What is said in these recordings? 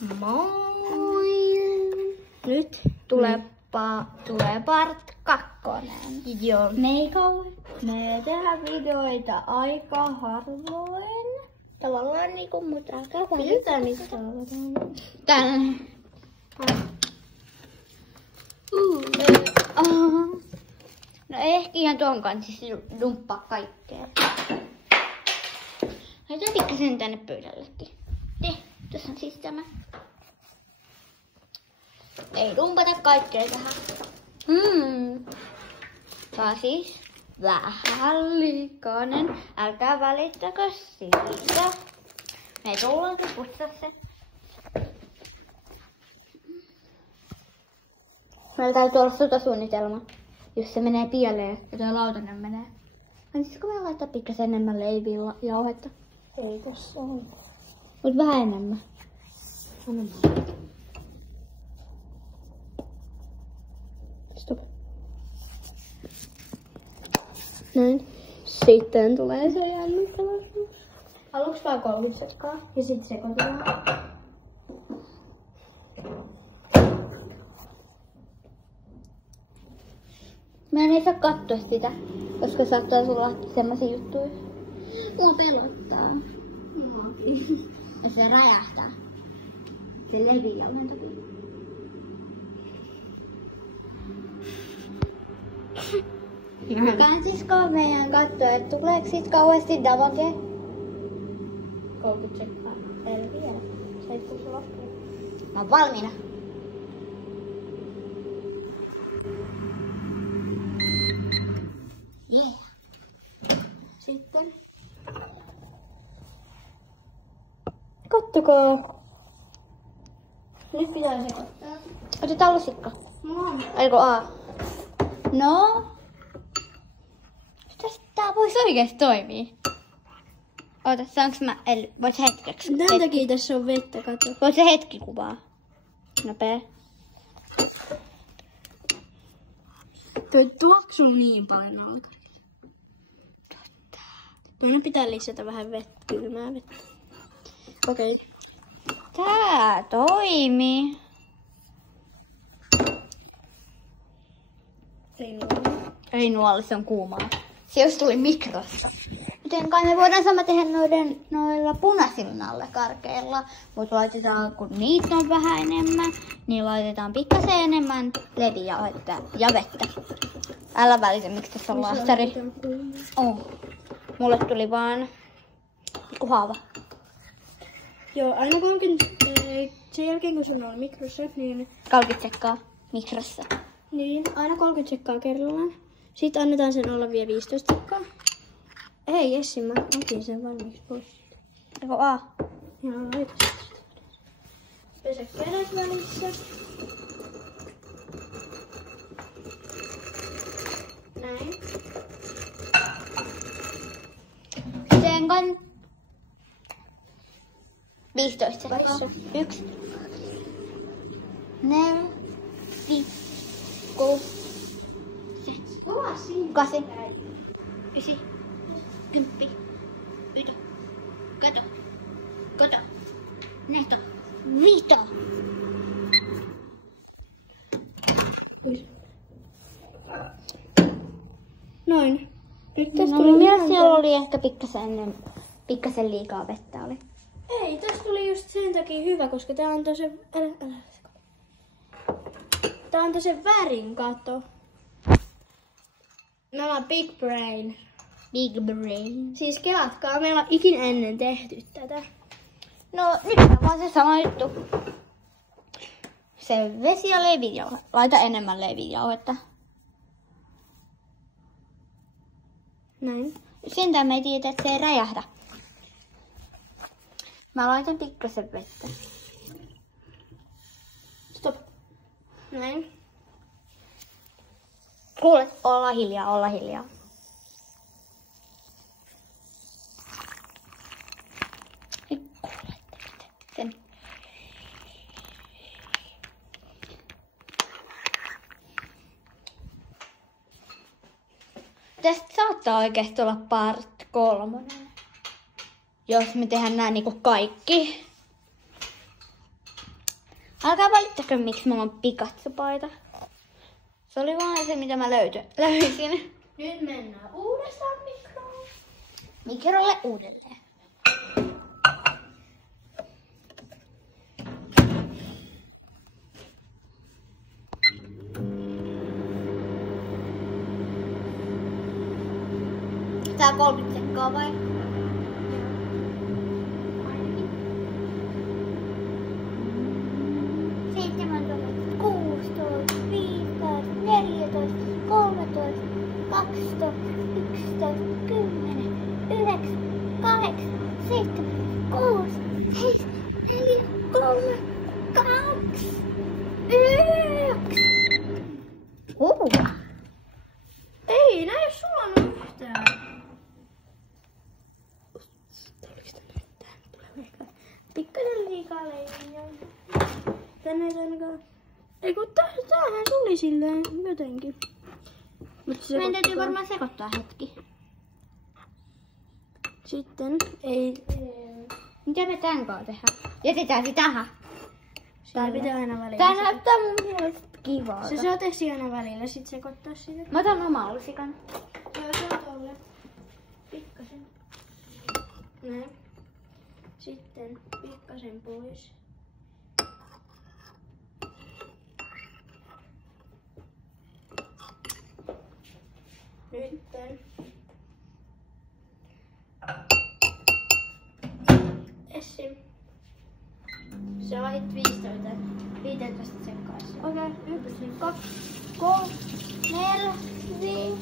Moi! Nyt Tulee part 2. Joo. Me tehdään videoita aika harvoin. Tavallaan niinku mut alkaa Mitä niitä tänne. No ehkä ihan tuon kanssa siis dumppaa kaikkea. Laitan pikkasen tänne pöydällekin. Tässä on siis tämä. Ei dumpata kaikkea tähän. Tää on siis vähän likainen. Älkää välittäkö siitä. Me tullaan se putsaa se. Meillä täytyy olla sotasuunnitelma, jos se menee pieleen ja tuo lautanen menee. Voisitko me laittaa pikkasen enemmän leiviä jauhetta? Ei tässä ole. Mut vähän enemmän. Stop. Näin. Sitten tulee se jännittävyys. Aluksi vaan 30 sekkaa ja sitten sekoitetaan. Mä en saa katsoa sitä, koska saattaa tulla semmosia juttuja. Mua pelottaa. Ja se räjähtää. Se leviää vähän takia. Kansisko meidän katsoa, että tuleeko sit kauheasti damage? 30 sekkaa. Ei vielä. Se ei tule loppuun. Mä oon valmiina. Yeah. Sitten. Kattokaa. Nyt pitää sekoittaa. Otetaan lusikka. No. Eikö No. Tää voisi oikeesti toimia. Oota, saanko mä voit hetkeksi? Tän takia tässä on vettä, katso. Voit se hetki kuvaa? Nopea. Toi tuoksuu niin paljon. Tuonne pitää lisätä vähän vettä, kylmää vettä. Okei. Tää toimii. Ei nuoli, se on kuumaa. Se jos tuli mikrossa. Miten kai me voidaan sama tehdä noilla punaisimmalla karkeilla. Mutta laitetaan, kun niitä on vähän enemmän, niin laitetaan pikkasen enemmän leviä ja vettä. Älä välitä, miksi tässä on laastari. Mulle tuli vaan pikku haava. Joo, aina 30, sen jälkeen kun sun on mikrossa, niin... 30 sekkaa mikrossa. Niin, aina 30 sekkaa kerrallaan. Sitten annetaan sen olla vielä 15 sekkaa. Ei, Jessi, mä otin sen valmiiksi pois. Eikö Joo, laita sitä. Pesä kädet välissä. Näin. Sen kan 15 sekkaa. 1, 4, 5, 6, 7, 8, 9, 10, 11, 12, 14, 15. Noin. Nyt tästä No, tuli myös siellä oli ehkä pikkasen liikaa vettä oli. Ei, tästä tuli just sen takia hyvä, koska tää antoi sen... Tää antoi sen värin, kato. Me ollaan big brain. Big brain. Siis kelatkaa, meillä on ikin ennen tehty tätä. No nyt on vaan se sama juttu. Se vesi ja leivijauhe. Laita enemmän leivijauhetta. Näin. Sentään me ei tiedä, että se ei räjähdä. Mä laitan pikkasen vettä. Stop. Näin. Kuule, olla hiljaa, olla hiljaa. Nyt kuulette sen. Tästä saattaa oikeesti olla part 3. Jos me tehdään nää niinku kaikki. Alkaa valittako, miksi mulla on Pikachu-paita. Se oli vaan se, mitä mä löysin. Nyt mennään uudestaan mikroon. Mikrolle uudelleen. Tää 30 sekkaa vai? 17, 16, 15, 14, 13, 12, 11, 10, 9, 8, 7, 6, 5, 4, 3, 2, 1. Ei näy sulanut yhtään. Pikkasen liikaa leiviä. Tänne ei ainakaan... Ei kun tämähän tuli silleen jotenkin. Meidän täytyy varmaan sekoittaa hetki. Sitten ei... Mitä me tän kanssa tehdään? Jätetään se tähän. Tää pitää aina välillä. Tää näyttää mun mielestä kivalta. Se sotesi aina välillä, sit sekoittaa sitä. Mä otan oman lusikan. Joo, se on tolle. Pikkasen. Näin. Sitten pikkasen pois. Nytten. Essi. Sä vahit 15 sekkaissa. Okei, 1, 2, 3, 4, 5,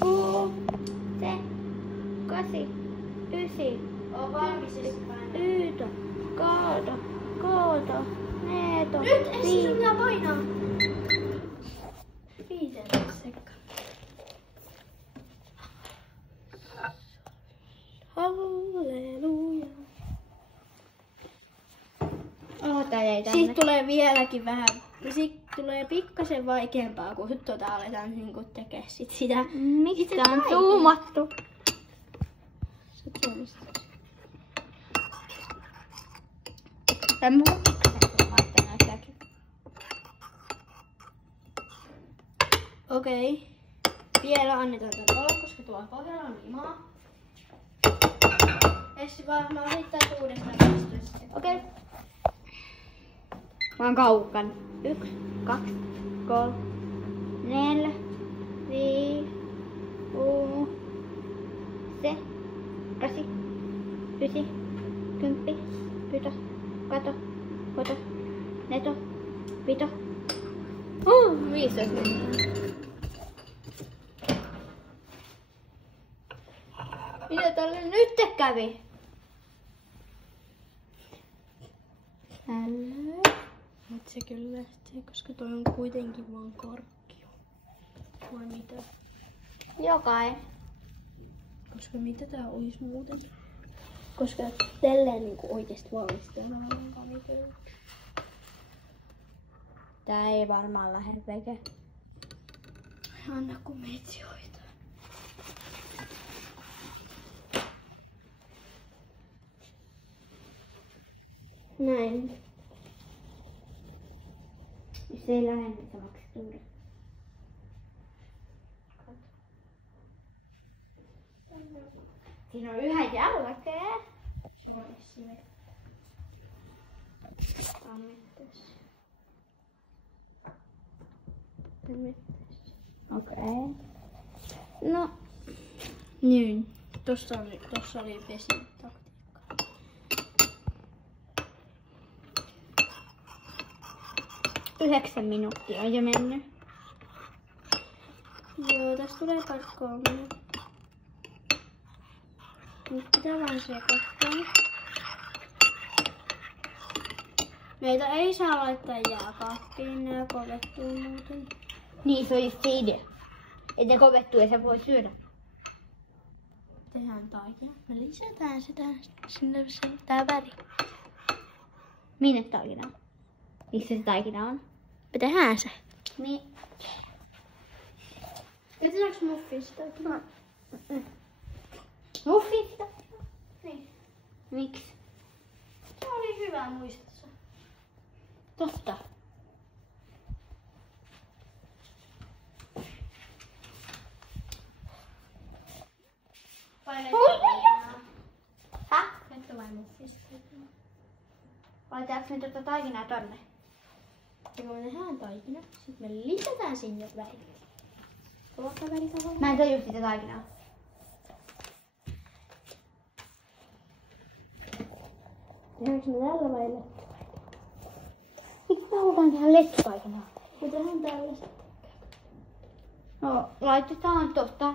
6, 7, 8, 9, Oo valmis Essi. 10, 12, 13, 14, Nyt Essi, sun 15. pitää painaa. 15 sekkaa. Halleluja. Tää jäi tänne. Siitä tulee vieläkin vähän, siitä tulee pikkasen vaikeampaa, kun aletaan niinku tekee sitä. Miksi tää on zoomattu? Tää mun pikkasen näyttääkin. Okei. Vielä annetaan tän olla, koska tuolla kohdalla on limaa. Essi vaan mä ohittaa uudestaan vastuussa. Okei. Mä oon kaukan. 1, 2, 3, 4, 5, 6, 7, 8, 9, 10, 11, 12, 13, 14, 15. 15. Mitä tälle nyt kävi? Nyt se kyllä lähtee, koska toi on kuitenkin vaan korkki. Vai mitä? Jokai. Koska mitä tää olisi muuten? Koska tälleen niinku oikeesti valmistuu. Tää ei varmaan lähde veke. Anna kun meitsi hoitaa. Näin. Se ei lähde nyt samaksi tuuri. Siinä on yhä jälkeen. Okei. No. Niin. Tossa oli vesitaktiikka. Yhdeksän minuuttia on jo mennyt. Joo, tästä tulee pakkoon. Nyt pitää vaan sekoittaa. Meitä ei saa laittaa jääkaappiin, nää kovettuu muuten. Niin, se on just se idea. Että ne kovettuu ja se voi syödä. Tehdään taikina. Me lisätään sitä sinne tää väri. Minne taikina on? Missä se taikina on? Me tehdään se. Niin. Jätetäänkö muffista? Muffista? Niin. Miksi? Se oli hyvä muistossa. Totta. Häh? Laitetaanko me tuota taikinaa tonne? Ja kun me tehdään taikina, sit me lisätään sinne väliin. Ruokaväritavalla. Mä en tajua sitä taikinaa. Tehdäänkö me tällä vai lettuvailla? Miksi me halutaan tehdä lettutaikinaa? Me tehdään tällä. No, laitetaan tota.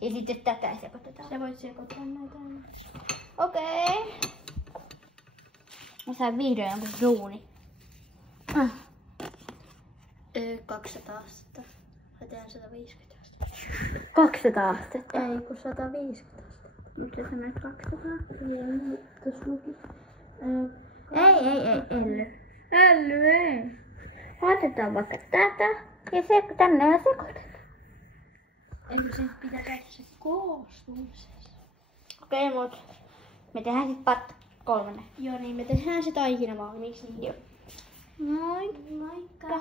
Ja sitten tätä sekoitetaan. Sä voit sekoittaa näitä aina. Okei. Mä sain vihdoin jonkun duuni. 200 astetta. Mä teen 150 astetta. 200 astetta. Ei, kun 150 astetta. Nyt sä sanoit 200. Ei, tuossa luki. Elly, ei. Laitetaan vaikka tätä ja tänne ja sekoitetaan. Eikö se pitää tehdä se koostumisessa? Okei, mut me tehdään sit kolmannen. Joo, niin me tehdään se taikina valmiiksi. Niin. Moi. Moikka!